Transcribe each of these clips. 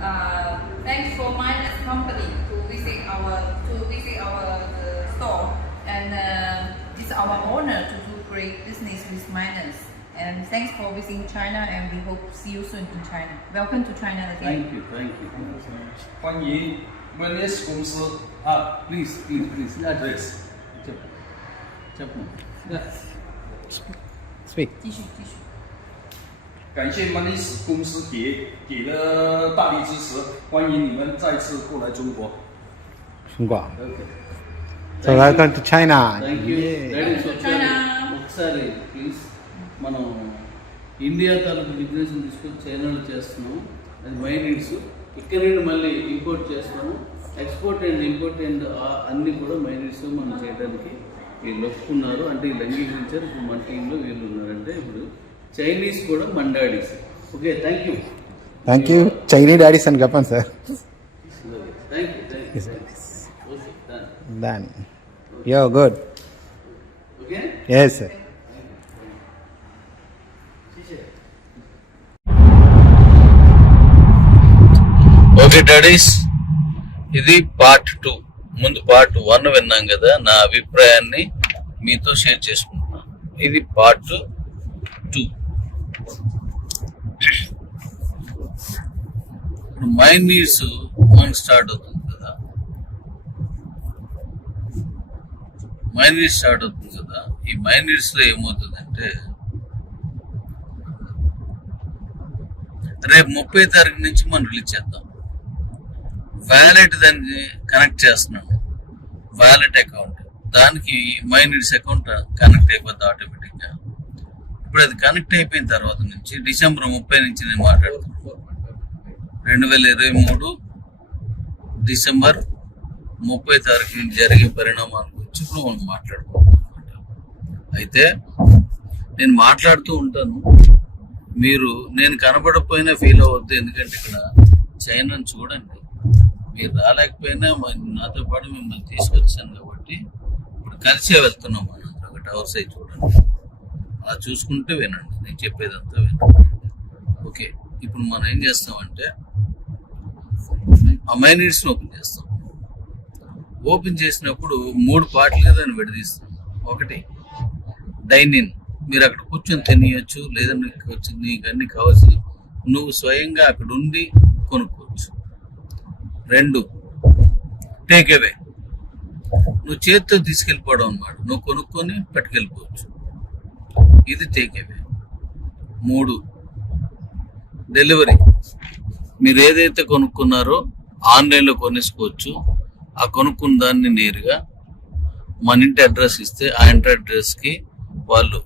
thanks for Minus Company to visit our store, and it's our honor to do great business with Minus. And thanks for visiting China, and we hope to see you soon in China. Welcome to China again. Thank you. 欢迎 Minus 公司啊 ，please address ，speak。继续。感谢 Minus 公司给的大力支持，欢迎你们再次过来中国。中国。 Okay. So welcome to China. Thank you. Welcome to China. ఒకసారి please మనం India తాలూకు business తీసుకొని చైనాలో చేస్తున్నాం. అది మైనిడ్స్ ఇక్కడ నుండి మళ్ళీ ఇంపోర్ట్ చేస్తాము. ఎక్స్పోర్ట్ అండ్ ఇంపోర్ట్ అండ్ అన్నీ కూడా మైనిడ్స్ మనం చేయడానికి వీళ్ళు ఒప్పుకున్నారు. అంటే వీళ్ళు అంగీకరించారు. ఇప్పుడు మన టీంలో వీళ్ళు ఉన్నారంటే ఇప్పుడు చైనీస్ కూడా మన daddies. Okay, thank you. Chinese daddies and Japan, sir. Thank you. Okay, Done. You're good. Okay. Yes, sir. Okay daddies, ఇది పార్ట్ 2. ముందు పార్ట్ 1 విన్నాం కదా, నా అభిప్రాయాన్ని మీతో షేర్ చేసుకుంటున్నాను. ఇది పార్ట్ 2. ఇప్పుడు మైండ్ నీడ్స్ మనకు స్టార్ట్ అవుతుంది కదా, ఈ మైండ్ నీడ్స్ లో ఏమవుతుందంటే రేపు 30వ తారీఖు నుంచి మనం రిలీజ్ చేద్దాం. వ్యాలెట్ దానికి కనెక్ట్ చేస్తున్నాను, వ్యాలెట్ అకౌంట్ దానికి మైనిడ్స్ అకౌంట్ కనెక్ట్ అయిపోద్ది ఆటోమేటిక్గా. ఇప్పుడు అది కనెక్ట్ అయిపోయిన తర్వాత నుంచి డిసెంబర్ 30 నుంచి నేను మాట్లాడుతున్నాను. 2023 డిసెంబర్ 30వ తారీఖు నుంచి జరిగే పరిణామాల గురించి ఇప్పుడు మనం మాట్లాడుకుంటాం అన్నమాట. అయితే నేను మాట్లాడుతూ ఉంటాను, మీరు నేను కనపడకపోయినా ఫీల్ అవ్వద్దు. ఎందుకంటే ఇక్కడ చైనాను చూడండి, మీరు రాలేకపోయినా నాతో పాటు మిమ్మల్ని తీసుకొచ్చాను కాబట్టి ఇప్పుడు కలిసే వెళ్తున్నాం. మనం ఒక టవర్ సైజ్ చూడండి, అలా చూసుకుంటూ వినండి, నేను చెప్పేదంతా వినండి. ఓకే, ఇప్పుడు మనం ఏం చేస్తామంటే ఆ మైనిడ్స్ ఓపెన్ చేస్తాం. ఓపెన్ చేసినప్పుడు 3 పార్ట్లుగా దాన్ని విడదీస్తాం. ఒకటి డైనిన్, మీరు అక్కడ కూర్చొని తినేయచ్చు, లేదా నీకు అన్ని కావచ్చు, నువ్వు స్వయంగా అక్కడ ఉండి కొనుక్కోవచ్చు. 2 టేక్ అవే, నువ్వు చేతితో తీసుకెళ్ళిపోవడం అన్నమాట, నువ్వు కొనుక్కొని పట్టుకెళ్ళిపోవచ్చు. ఇది టేక్ అవే. 3 డెలివరీ, మీరు ఏదైతే కొనుక్కున్నారో ఆన్లైన్లో కొనేసుకోవచ్చు. ఆ కొనుక్కున్న దాన్ని నేరుగా మన ఇంటి అడ్రస్ ఇస్తే ఆ ఇంటి అడ్రస్కి వాళ్ళు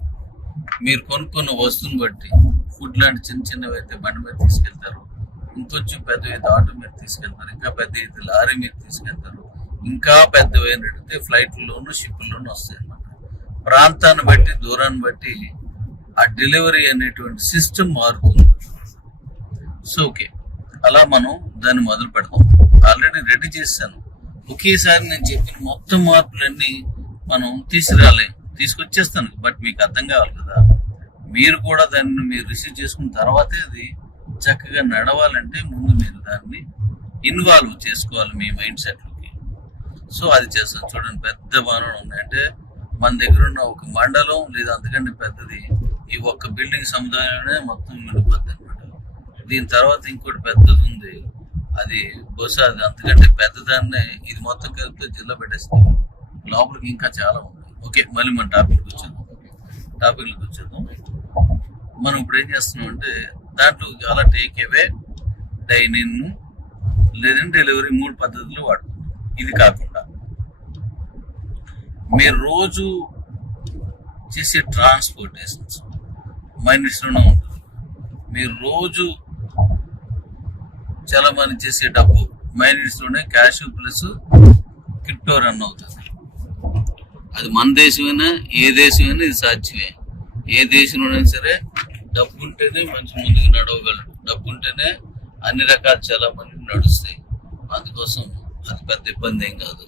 మీరు కొనుక్కున్న వస్తువుని బట్టి ఫుడ్ లాంటి చిన్నవి అయితే బండి మీద తీసుకెళ్తారు, ఇంకొంచెం పెద్దవి అయితే ఆటో మీద తీసుకెళ్తారు, ఇంకా పెద్ద అయితే లారీ మీద తీసుకెళ్తారు, ఇంకా పెద్దవి అయినట్టయితే ఫ్లైట్లోనూ షిప్లోనూ వస్తాయి అన్నమాట. ప్రాంతాన్ని బట్టి దూరాన్ని బట్టి ఆ డెలివరీ అనేటువంటి సిస్టమ్ మారుతుంది. సో ఓకే, అలా మనం దాన్ని మొదలు పెడదాం. ఆల్రెడీ రెడీ చేశాను. ఒకేసారి నేను చెప్పిన మొత్తం మార్పులన్నీ మనం తీసుకొచ్చేస్తాను, బట్ మీకు అర్థం కావాలి కదా. మీరు కూడా దాన్ని మీరు రిసీవ్ చేసుకున్న తర్వాతే అది చక్కగా నడవాలంటే ముందు మీరు దాన్ని ఇన్వాల్వ్ చేసుకోవాలి మీ మైండ్ సెట్లోకి. సో అది చేస్తాను. చూడండి, పెద్ద భవనాలు ఉన్నాయంటే మన దగ్గర ఉన్న ఒక మండలం లేదా అంతకంటే పెద్దది ఈ ఒక్క బిల్డింగ్ సముదాయంలోనే మొత్తం నిండిపోద్ది అనమాట. దీని తర్వాత ఇంకోటి పెద్దది ఉంది, అది బహుశా అది అంతకంటే పెద్దదాన్నే ఇది మొత్తం కలిపితే జిల్లా పెట్టేస్తాం. లోపలికి ఇంకా చాలా ఉంది. ఓకే, మళ్ళీ మన టాపిక్కి వచ్చేద్దాం. మనం ఇప్పుడు ఏం చేస్తున్నాం అంటే దాంట్లో అలా టేక్ అవే, డైనింగ్ లేదంటే డెలివరీ 3 పద్ధతులు వాడుతున్నాం. ఇది కాకుండా మీరు రోజు చేసే ట్రాన్స్పోర్టేషన్స్ మైనిడ్స్లోనే ఉంటుంది. మీరు రోజు చాలా మంది చేసే డబ్బు మైనిడ్స్లోనే క్యాష్ ప్లస్ క్రిప్టో రన్ అవుతుంది. అది మన దేశమైనా ఏ దేశమైనా ఇది సాధ్యమే. ఏ దేశంలోనైనా సరే డబ్బు ఉంటేనే మంచి ముందుకు నడవగలడు, డబ్బు ఉంటేనే అన్ని రకాల చాలా మంది నడుస్తాయి. అందుకోసం అది పెద్ద ఇబ్బంది ఏం కాదు,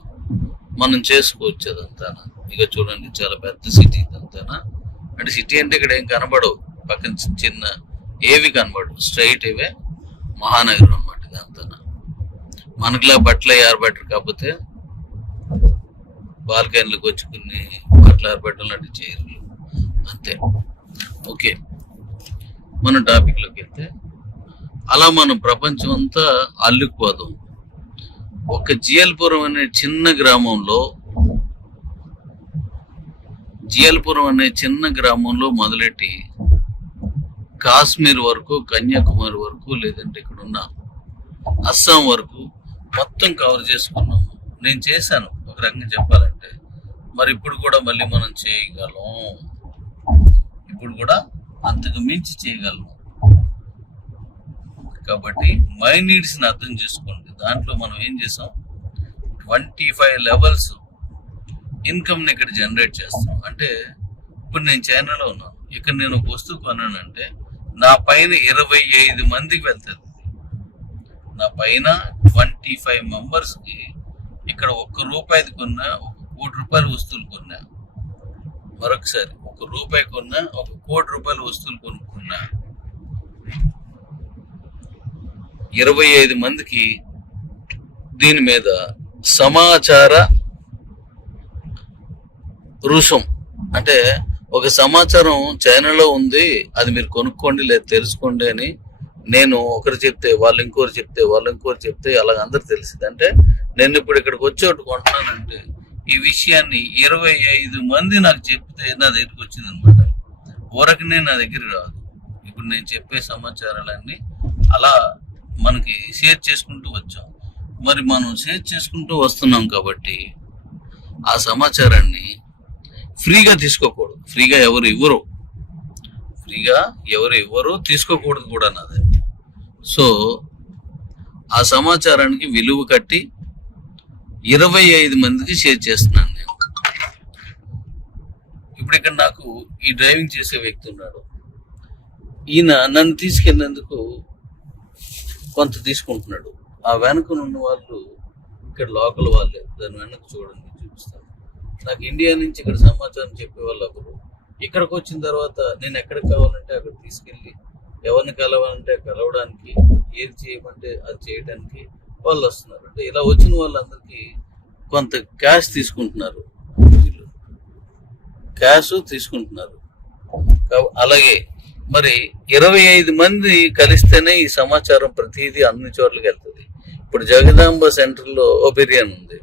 మనం చేసుకోవచ్చు అదంతా. ఇక చూడండి, చాలా పెద్ద సిటీ ఇదంతా. అంటే సిటీ అంటే ఇక్కడ ఏం కనబడవు, పక్కన చిన్న ఏవి కనబడవు, స్ట్రైట్ ఇవే మహానగరం అన్నమాట. ఇదంతా మనకులా బట్టలు ఆరబెట్టరు, కాకపోతే బాల్కనీలకు వచ్చుకుని బట్టలు ఆరబెట్టడం లాంటివి చేయరు అంతే. ఓకే, మన టాపిక్లోకి వెళ్తే అలా మనం ప్రపంచం అంతా అల్లుకుపోదాం. ఒక జియల్పురం అనే చిన్న గ్రామంలో మొదలెట్టి కాశ్మీర్ వరకు, కన్యాకుమారి వరకు, లేదంటే ఇక్కడ ఉన్న అస్సాం వరకు మొత్తం కవర్ చేసుకున్నాము. నేను చేశాను ఒక రకంగా చెప్పాలంటే. మరి ఇప్పుడు కూడా మళ్ళీ మనం చేయగలం, ఇప్పుడు కూడా అంతకు మించి చేయగలం. కాబట్టి మై నీడ్స్ని అర్థం చేసుకోండి. దాంట్లో మనం ఏం చేసాం, 25 లెవెల్స్ ఇన్కమ్ని ఇక్కడ జనరేట్ చేస్తాం. అంటే ఇప్పుడు నేను చైనాలో ఉన్నాను, ఇక్కడ నేను ఒక వస్తువు కొన్నానంటే నా పైన 25 మందికి వెళ్తుంది. నా పైన 25 మెంబర్స్కి ఇక్కడ ₹1 కొన్నా, ₹1 కోటి వస్తువులు కొన్నా, మరొకసారి ₹1 కొన్నా, ₹1 కోటి వస్తువులు కొనుక్కున్నా, 25 మందికి దీని మీద సమాచార రుసుం. అంటే ఒక సమాచారం చైనాలో ఉంది, అది మీరు కొనుక్కోండి లేదా తెలుసుకోండి అని నేను ఒకరు చెప్తే, వాళ్ళు ఇంకోరు చెప్తే అలాగ అందరు తెలిసింది. అంటే నేను ఇప్పుడు ఇక్కడికి వచ్చి ఒకటి కొంటున్నానంటే ఈ విషయాన్ని 25 మంది నాకు చెప్తే నా దగ్గరికి వచ్చింది అనమాట. ఊరకనే నా దగ్గర రాదు. ఇప్పుడు నేను చెప్పే సమాచారాలన్నీ అలా మనకి షేర్ చేసుకుంటూ వచ్చాం. మరి మనం షేర్ చేసుకుంటూ వస్తున్నాం కాబట్టి ఆ సమాచారాన్ని ఫ్రీగా తీసుకోకూడదు. ఫ్రీగా ఎవరు ఇవ్వరు, తీసుకోకూడదు కూడా నాది. సో ఆ సమాచారానికి విలువ కట్టి 25 మందికి షేర్ చేస్తున్నాను నేను. ఇప్పుడు ఇక్కడ నాకు ఈ డ్రైవింగ్ చేసే వ్యక్తి ఉన్నాడు. ఈయన నన్ను తీసుకెళ్ళినందుకు కొంత తీసుకుంటున్నాడు. ఆ వెనకనున్న వాళ్ళు ఇక్కడ లోకల్ వాళ్ళే. దాని వెనక చూడండి, చూపిస్తాను. నాకు ఇండియా నుంచి ఇక్కడ సమాచారం చెప్పే వాళ్ళు ఒకరు. ఇక్కడికి వచ్చిన తర్వాత నేను ఎక్కడికి కావాలంటే అక్కడ తీసుకెళ్ళి, ఎవరిని కలవాలంటే కలవడానికి, ఏది చేయమంటే అది చేయడానికి వాళ్ళు వస్తున్నారు. అంటే ఇలా వచ్చిన వాళ్ళందరికీ కొంత క్యాష్ తీసుకుంటున్నారు, వీళ్ళు క్యాష్ తీసుకుంటున్నారు. అలాగే మరి 25 మంది కలిస్తేనే ఈ సమాచారం ప్రతిదీ అన్ని చోట్లకి వెళ్తుంది. ఇప్పుడు జగదాంబ సెంటర్లో ఓ బిర్యానీ ఉంది,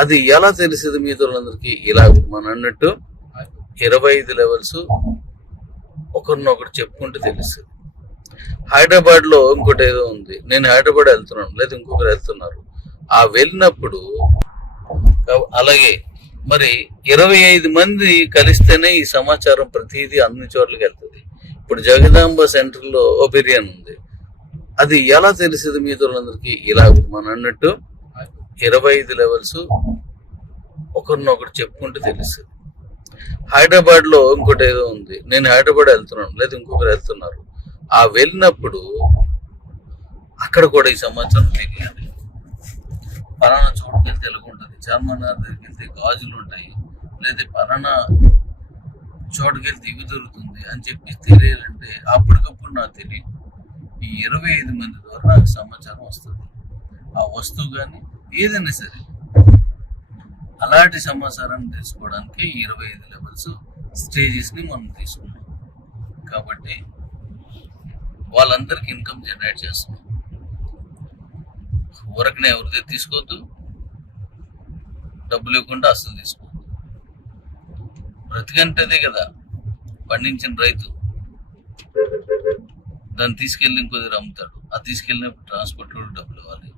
అది ఎలా తెలిసింది మీ తోళ్ళందరికీ? ఇలా మనం అన్నట్టు 25 లెవెల్స్ ఒకరినొకరు చెప్పుకుంటూ తెలుస్తుంది. హైదరాబాద్ లో ఇంకోటి ఏదో ఉంది, నేను హైదరాబాద్ వెళ్తున్నాను లేదా ఇంకొకరు వెళ్తున్నారు, ఆ వెళ్ళినప్పుడు అలాగే మరి 25 మంది కలిస్తేనే ఈ సమాచారం ప్రతిదీ అన్ని చోట్లకి వెళ్తుంది. ఇప్పుడు జగదాంబ సెంటర్లో ఓ బిర్యానీ ఉంది, అది ఎలా తెలిసింది మీ తోళ్ళందరికీ? ఇలా మనం అన్నట్టు 25 లెవెల్స్ ఒకరినొకరు చెప్పుకుంటూ తెలుస్తుంది. హైదరాబాద్ లో ఇంకోటి ఏదో ఉంది, నేను హైదరాబాద్ వెళ్తున్నాను లేదా ఇంకొకరు వెళ్తున్నారు, ఆ వెళ్ళినప్పుడు అక్కడ కూడా ఈ సమాచారం తెలియాలి. పలానా చోటుకి వెళ్తే తెలుగుంటుంది, చార్మనార్ దగ్గరికి వెళ్తే గాజులు ఉంటాయి, లేదా పలానా చోటుకి వెళ్తే ఇవి దొరుకుతుంది అని చెప్పి తెలియాలంటే అప్పటికప్పుడు నాకు తెలియదు. ఈ 25 మంది ద్వారా నాకు సమాచారం వస్తుంది. ఆ వస్తువు కానీ ఏదైనా సరే అలాంటి సమాచారాన్ని తెలుసుకోవడానికి 25 లెవెల్స్ స్టేజెస్ని మనం తీసుకున్నాం. కాబట్టి వాళ్ళందరికీ ఇన్కమ్ జనరేట్ చేస్తున్నాం. ఊరకనే ఎవరిదే తీసుకోవద్దు, డబ్బులు ఇవ్వకుండా అసలు తీసుకోవద్దు. బ్రతికంటేదే కదా పండించిన రైతు, దాన్ని తీసుకెళ్ళి ఇంకో దగ్గర అమ్ముతాడు. అది తీసుకెళ్ళినప్పుడు ట్రాన్స్పోర్ట్ డబ్బులు ఇవ్వాలి.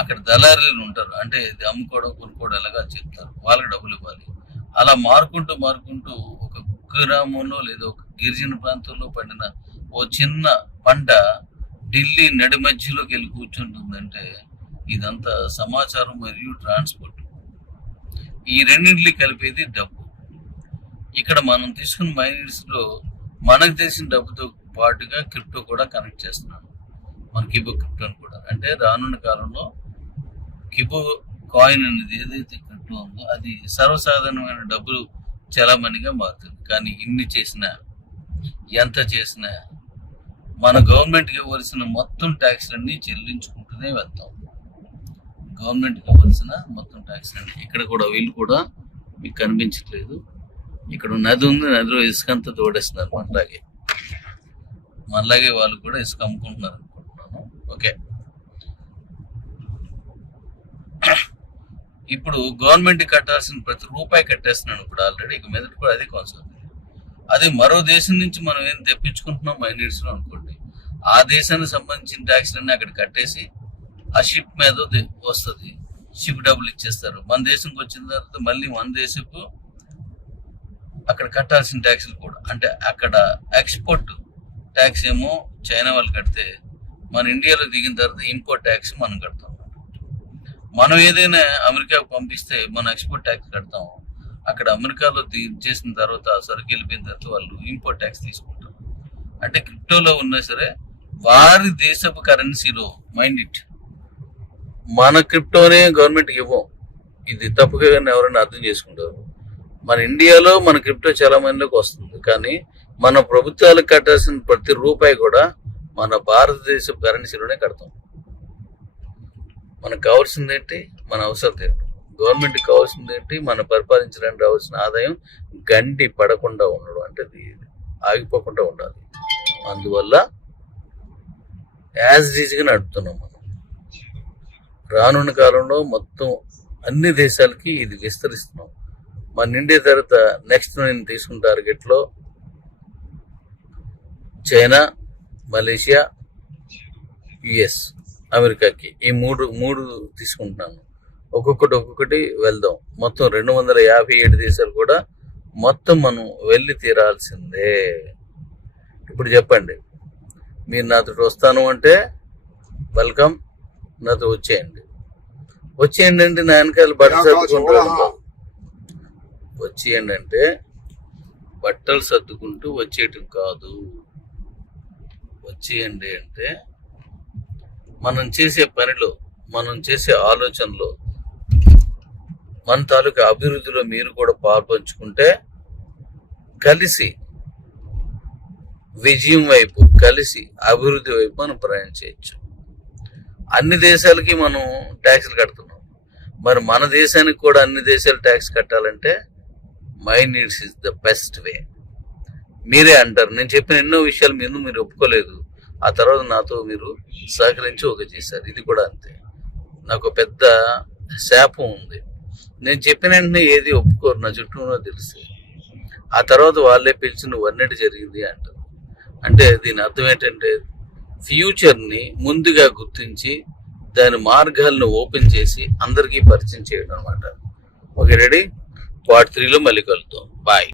అక్కడ దళారీలు ఉంటారు, అంటే ఇది అమ్ముకోవడం కొనుక్కోవడం ఎలాగా చెప్తారు, వాళ్ళకి డబ్బులు ఇవ్వాలి. అలా మారుకుంటూ ఒక గ్రామంలో లేదా ఒక గిరిజన ప్రాంతంలో పండిన ఓ చిన్న పంట ఢిల్లీ నడి మధ్యలోకి వెళ్ళి కూర్చుంటుందంటే ఇదంతా సమాచారం మరియు ట్రాన్స్పోర్ట్, ఈ రెండింటిని కలిపేది డబ్బు. ఇక్కడ మనం తీసుకున్న మైనీడ్స్లో మనకు తెలిసిన డబ్బుతో పాటుగా క్రిప్టో కూడా కనెక్ట్ చేస్తున్నాను. మన కిబో క్రిప్టోని కూడా, అంటే రానున్న కాలంలో కిబో కాయిన్ అనేది ఏదైతే క్రిప్టో ఉందో అది సర్వసాధారణమైన డబ్బులు చలామణిగా మారుతుంది. కానీ ఇన్ని చేసినా ఎంత చేసినా మన గవర్నమెంట్కి ఇవ్వాల్సిన మొత్తం ట్యాక్స్లన్నీ చెల్లించుకుంటూ మీదనే వెళ్తాం. గవర్నమెంట్కి ఇవ్వాల్సిన మొత్తం ట్యాక్స్ అండి. ఇక్కడ కూడా వీళ్ళు కూడా మీకు కనిపించట్లేదు. ఇక్కడ నది ఉంది, నదిలో ఇసుక అంతా తోడేస్తున్నారు మనలాగే వాళ్ళు కూడా ఇసుక అమ్ముకుంటున్నారు అనుకుంటున్నాను. ఓకే, ఇప్పుడు గవర్నమెంట్ కట్టాల్సిన ప్రతి రూపాయి కట్టేస్తున్నాను ఇప్పుడు ఆల్రెడీ. ఇక మీద కూడా అదే కొనసాగుతుంది. అదే మరో దేశం నుంచి మనం ఏం తెప్పించుకుంటున్నాం మైనీడ్స్ లో అనుకోండి, ఆ దేశానికి సంబంధించిన ట్యాక్స్ అన్ని అక్కడ కట్టేసి ఆ షిప్ మీద వస్తుంది, షిప్ డబ్బులు ఇచ్చేస్తారు. మన దేశంకి వచ్చిన తర్వాత మళ్ళీ మన దేశపు అక్కడ కట్టాల్సిన ట్యాక్స్లు కూడా, అంటే అక్కడ ఎక్స్పోర్ట్ ట్యాక్స్ ఏమో చైనా వాళ్ళు కడితే, మన ఇండియాలో దిగిన తర్వాత ఇంపోర్ట్ ట్యాక్స్ మనం కడతాం. మనం ఏదైనా అమెరికాకు పంపిస్తే మనం ఎక్స్పోర్ట్ ట్యాక్స్ కడతాం. అక్కడ అమెరికాలో చేసిన తర్వాత సరుకు వెళ్ళిపోయిన తర్వాత వాళ్ళు ఇంపోర్ట్ ట్యాక్స్ తీసుకుంటారు. అంటే క్రిప్టోలో ఉన్నా సరే వారి దేశపు కరెన్సీలో, మైండ్ ఇట్, మన క్రిప్టోనే గవర్నమెంట్కి ఇవ్వం. ఇది తప్పుగా ఎవరైనా అర్థం చేసుకుంటారు. మన ఇండియాలో మన క్రిప్టో చాలా మందిలోకి వస్తుంది, కానీ మన ప్రభుత్వాలకు కట్టాల్సిన ప్రతి రూపాయి కూడా మన భారతదేశ కరెన్సీలోనే కడతాం. మనకు కావాల్సింది ఏంటి? మన అవసరం ఏంటి? గవర్నమెంట్కి కావాల్సింది ఏంటి? మన పరిపాలించడానికి రావాల్సిన ఆదాయం గండి పడకుండా ఉండడం, అంటే ఆగిపోకుండా ఉండాలి. అందువల్ల యాజ్ ఈజీగా నడుపుతున్నాం మనం. రానున్న కాలంలో మొత్తం అన్ని దేశాలకి ఇది విస్తరిస్తున్నాం. మన ఇండియా తర్వాత నెక్స్ట్ నేను తీసుకున్న టార్గెట్లో చైనా, మలేషియా, యుఎస్, అమెరికాకి ఈ మూడు తీసుకుంటున్నాను. ఒక్కొక్కటి వెళ్దాం. మొత్తం 257 దేశాలు కూడా మొత్తం మనం వెళ్ళి తీరాల్సిందే. ఇప్పుడు చెప్పండి, మీరు నాతో వస్తాను అంటే వెల్కమ్, నాతో వచ్చేయండి అంటే నా వెనకాల బట్టలు సర్దుకుంటూ వచ్చేయండి అంటే బట్టలు సర్దుకుంటూ వచ్చేయటం కాదు. వచ్చేయండి అంటే మనం చేసే పనిలో, మనం చేసే ఆలోచనలో, మన తాలూకా అభివృద్ధిలో మీరు కూడా పాల్పంచుకుంటే కలిసి విజయం వైపు, కలిసి అభివృద్ధి వైపు మనం ప్రయాణం చేయొచ్చు. అన్ని దేశాలకి మనం ట్యాక్స్లు కడుతున్నాం, మరి మన దేశానికి కూడా అన్ని దేశాలు ట్యాక్స్ కట్టాలంటే my needs is the best way. మీరే అంటారు, నేను చెప్పిన ఎన్నో విషయాలు మీరు ఒప్పుకోలేదు, ఆ తర్వాత నాతో మీరు సహకరించి ఓకే చేశారు. ఇది కూడా అంతే. నాకు పెద్ద శాపం ఉంది, నేను చెప్పిన వెంటనే ఏది ఒప్పుకోరు, నా చుట్టూ తెలిసి ఆ తర్వాత వాళ్ళే పిలిచి నువ్వు అన్నట్టు జరిగింది అంటారు. అంటే దీని అర్థం ఏంటంటే ఫ్యూచర్ని ముందుగా గుర్తించి దాని మార్గాలను ఓపెన్ చేసి అందరికీ పరిచయం చేయడం అనమాట. Okay, ready? పార్ట్ 3లో మళ్ళీ కలుద్దాం. బాయ్.